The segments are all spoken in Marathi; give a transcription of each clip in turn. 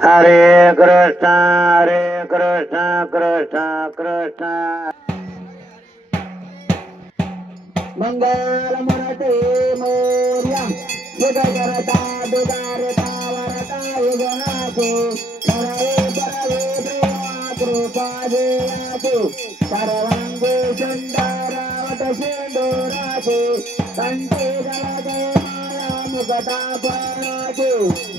हरे कृष्ण कृष्ण कृष्ण मंगल मूर्ती मोर्या युग करता दुगारता वरता युगनाथे परवे परवे प्रेमा कृपा जयाचे सर्वांगे सुंदरावत सिंदुराचे कंठे जय माया मुकटा पराचे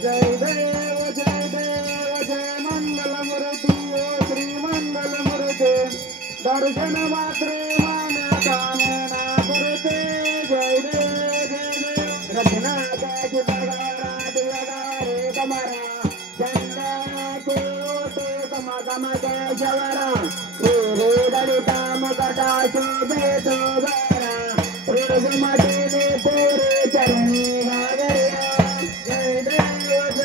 जय देव जय मंगल मूर्ती ओ श्री मंगल मूर्ती दर्शन मात्रे मान्य कामना करते जय देव रत्नाकाची पगारात लगारे कमरा चंदनाचे ओटे कम केशवरा रे दलिता मुकटा शोभे तो बरा रोज मटेने पोरे चरणी नागरिया जय देव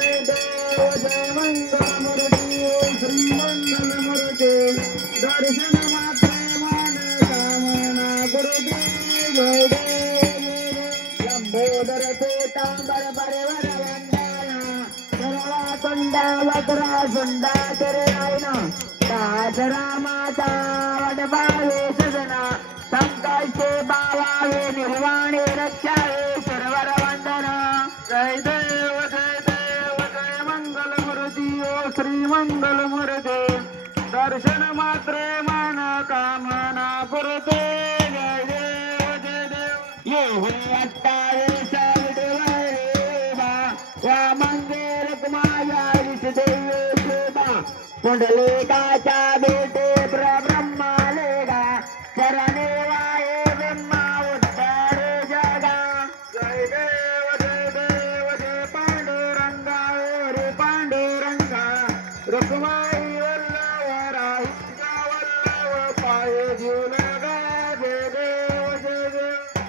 जय मंगल मूर्ती ओ श्री मंगल मूर्ती दर्शन मात्रे मन कामना गुरुदे जय देव लंबोदर पीतांबर परिवर वंदना सरला कंडा वक्रा सुंदा तेरे आईना दासरा माता वडबावे सजना संकल्पे बावावे निर्वाणे रक्षावे सर्वर वंदना जय देव जय मंगल मूर्ती ओ श्री मंगल मूर्ती दर्शन मात्रे मन कामना पुरते जय देव ये हे अट्टावीस विडवरेवा या मंगल कुमाया विषदेव शोभा पुंडलिकाचा बेटे ब्रह्मालेगा चरणे वाये ब्रह्मा उद्धारे जगा जय देव जय पांडुरंगा रे पांडुरंगा रुक्माई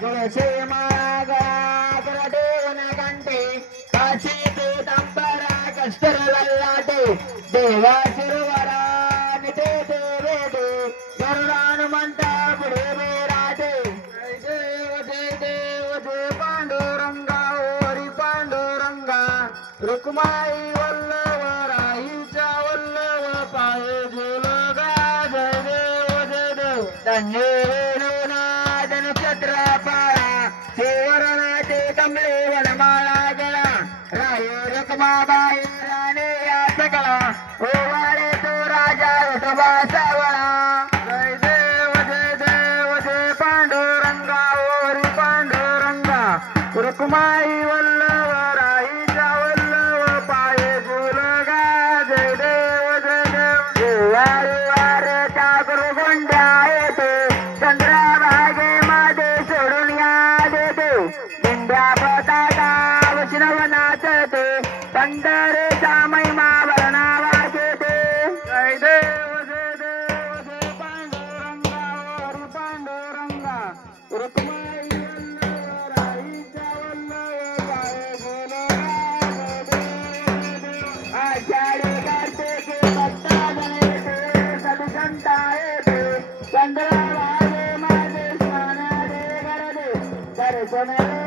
तुळशी मागागर देवन कंटे काशी पीतांबरा कस्तर लल्लाटे देवा शिरवरा निते देवेते गरुडानुमंता पुढे मेराटे जय देव जय पांडुरंगा ओरी पांडुरंगा रुक्माई वल्लवराईच्या वल्लव पाये झुलगा जय देव धन्य कमले वनमाळा गळा रायो रखमाबाई राणे या सकळा ओ वाळे तो राजा उठवा सावळा जय देव जय पांडुरंगा ओरी पांडुरंगा रुक्माई वल्लव राईच्या वल्लव पाये झुलगा जय देव वारे चाकर गोंड्या येते चंद्रभागे मध्ये सोडून या देते पताका वैष्णव नाचते पंढरीचा महिमा वर्णा वाजते जय देव पांडुरंगा ओरी पांडुरंगा रुक्माई वल्लव राईच्या वल्लव पाये झुलगा आषाढी कार्तिकी भक्ता जन येते सदसंता येते चंद्रभागे माझे स्नान दे गरदे दर्शन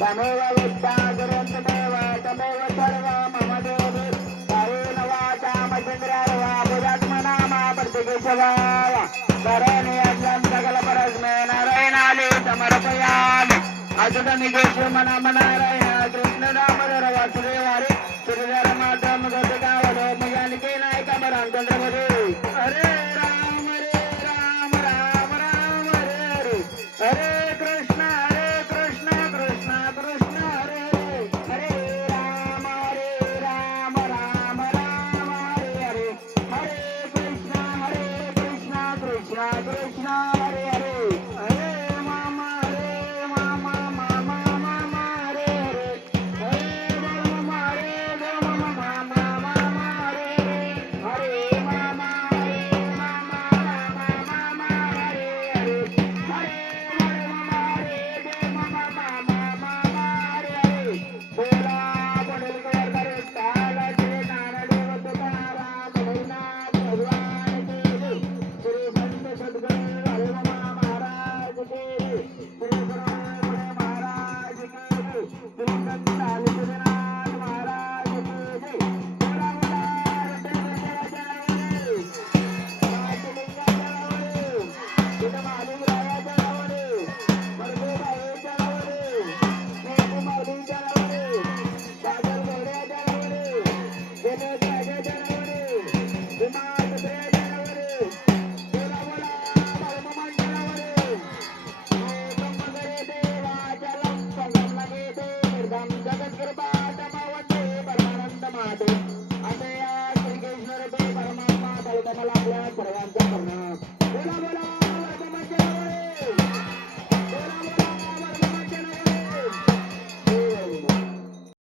तमेव विद्यागुरुं तमेव तमेव सर्वं मम देवि कायेन वाचा महेन्द्रार्वा बुधात्मनामा प्रतिकेशवाय करणीयं सकलपरस्मै नारायणाले समर्पयामि अच्युतनिकेश नारायण कृष्णदामोदर वासुदेवारे श्रीधर माधव गोपिकावलो मयानिके नायका रामचंद्र हरे राम राम राम हरे हरे हरे कृष्ण कृष्ण कृष्ण हरे हरे राम राम राम हरे हरे हरे कृष्ण कृष्ण कृष्ण हरे हरे हरे मामा मामा हरे हरे हरे मामा हरे हरे मामा हरे हरे बोला पडलकर काल श्री नारायण तुकाराम भैरवनाथ भगवान की जय. श्री संत सद्गुरु हरिओम महाराज की जय. श्री गुरु महाराज की जय. श्री संत हरिनाथ महाराज की जय. बोला बोला रत्नदेव जय. राजलिंगा जय. तिथं महालिंगराया जय. मर्दूबाई जय. माऊली जय. सागर गोड्या जय. गणेश राजा जय. विमान जय जय. बोला बोला परममन जय. ओम मगरे देवाचलं संगम लगे ते निर्गम जगद्गुरुपादम वंदे परमानंद माते. असे या श्रीकृष्ण रूपी परमात्मा दौतमाला आपल्या सर्वांच्या